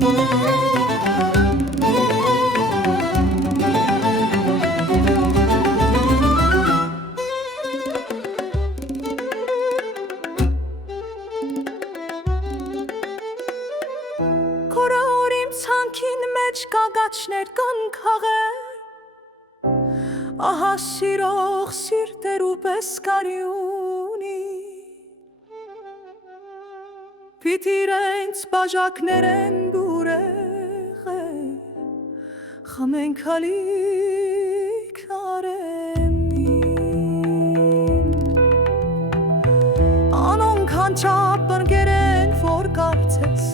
Կորորիմ ցանքին մեջ կագաչներ կան քաղեր Ահա սիրող սիրտերու պես կարի ունի Պիտ իրենց բաժակներ են դուրեղ Խմենք հալիք արեմին Անոնք հանչապ ընգեր են, որ կարծես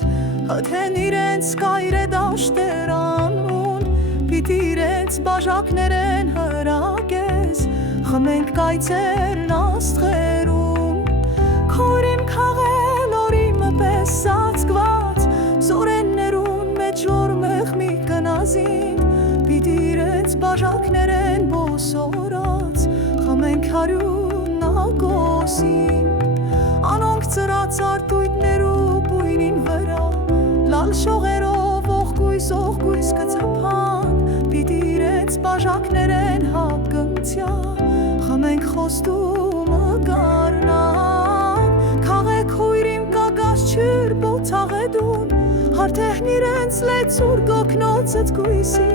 Հթեն իրենց կայր է դաշտեր անուն Պիտ իրենց բաժակներ են հրագես Խմենք կայցերն աստղերում Քորիմ քաղել օրիմը պես սացկված Զորեններուն մեջ որ մեղմի կնազին Պիտ իրենց բաժակներ են բոսորած Խմենք հարյուն ակոսին Անոնք ծրած արտույտներու բույնին վրա Լալ շողերով ողգույս կծպան Պիտ իրենց բաժակներ են հապկմցյա Խմենք խոստումը կարնան Քաղեք հույրիմ կագաս չյուր բոթաղեդուն Հարթեղն իրենց լեցուր գոքնոցըց գույսի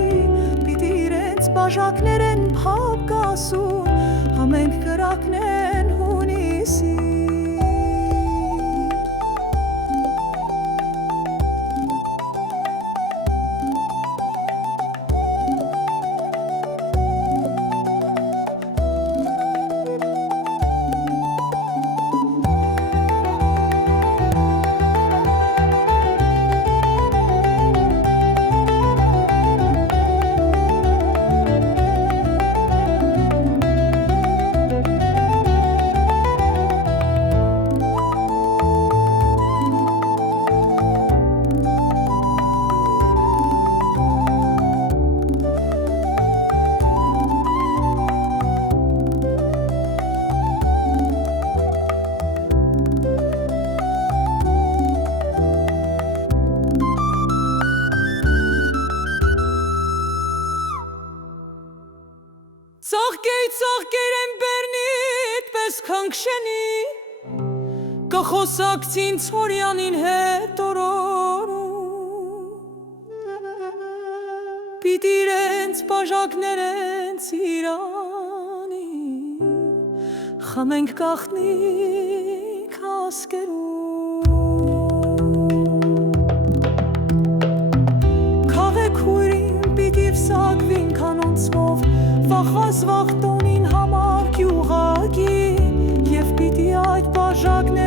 Պիտ իրենց բաժակներ են պապկասուն Խմենք կրակնեն հունիսի Ծաղկեր են բերնիտ պես քանքշենի Կխոսակցին ծորյանին հետ օրորում Պիտ իրենց բաժակներ են ծիրանի Խմենք կախնիկ ասկերում Քաղեք հույրին պիտիվ սակվին կանոնցմով Վախած վախտոնին համար կյուղագի Եվ պիտի այդ բաժակներ